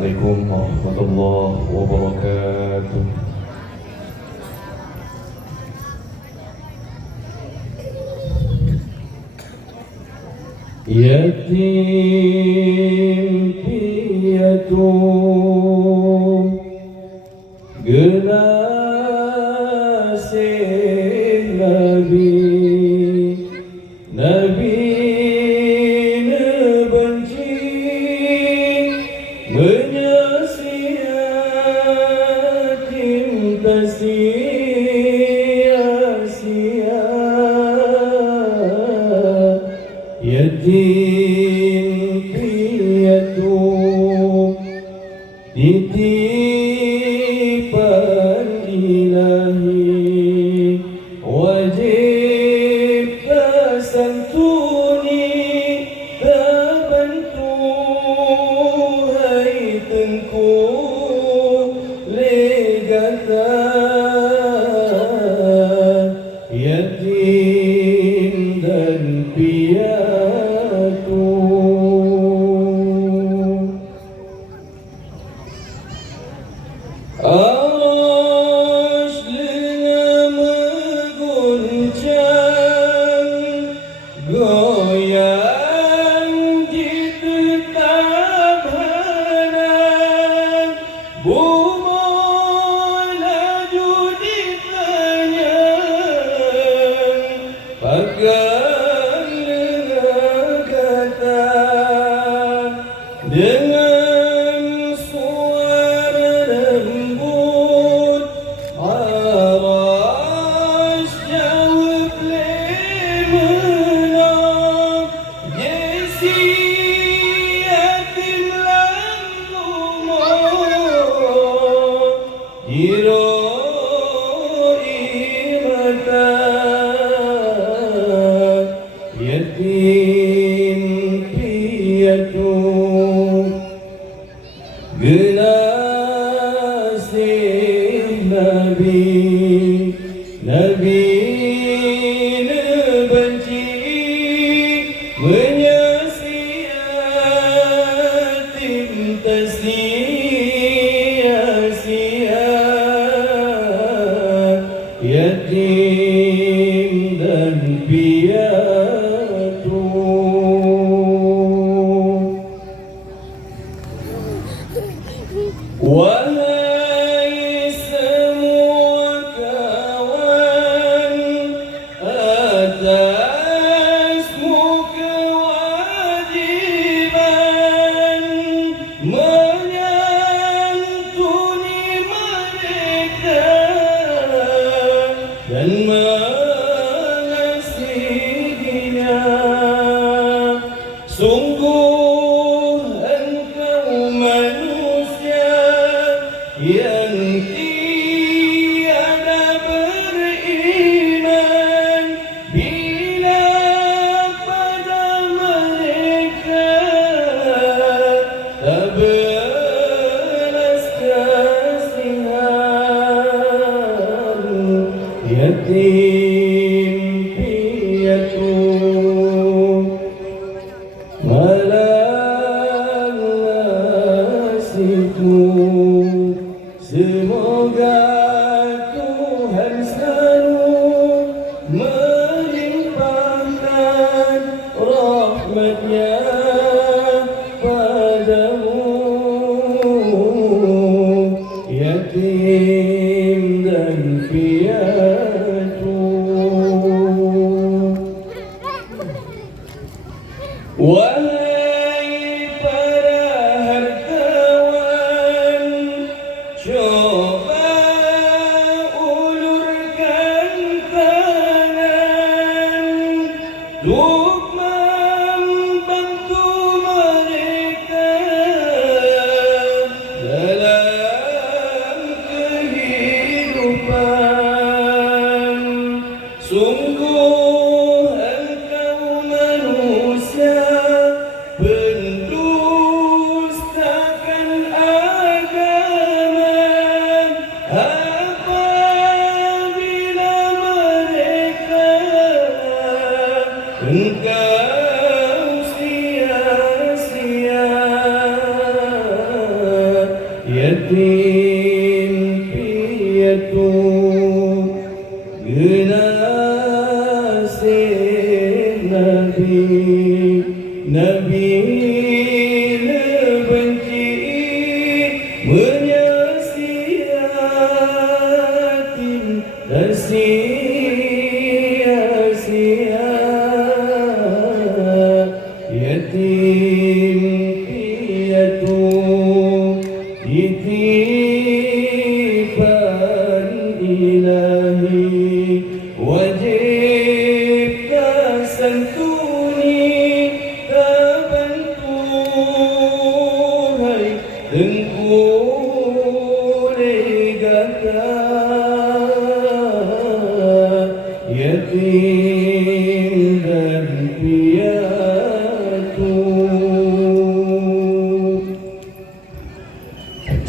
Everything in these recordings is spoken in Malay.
عليكم ورحمة الله وبركاته. Yatim piatu generasi Nabi benci menyaksikan sia-sia yatim piatu titipan ilahi wajib tersantuni terbantu hai tengku legata yatim dan piatu. Arash dengan mengguncang goyang di tetap hanan bumi laju ditanyang pakai dengan kata dengan suara lembut Arash jawab menang Jesi yatim langumur diroi mata yatim piatu generasi Nabi benci menyaksikan sia-sia yatim dan piatu. Wahai semua kawan, atasmu kewajiban menyantuni mereka dan mengasihinya. Sungguh engkau manusia yang tiada beriman bila pada mereka tak belas kasihan yatim piatu malang nasibmu. Semoga Tuhan selalu melimpahkan rahmat-Nya padamu yatim dan piatu. Wahai para hartawan, coba ulurkan tangan untuk membantu mereka dalam kehidupan yatim piatu genasih Nabi benci menyiasati dan sia-sia yatim piatu titipan ilahi wajib santuni terbantu hai tengkulai gata yatim dan piatu.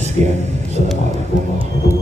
Sekian. Assalamualaikum warahmatullahi wabarakatuh.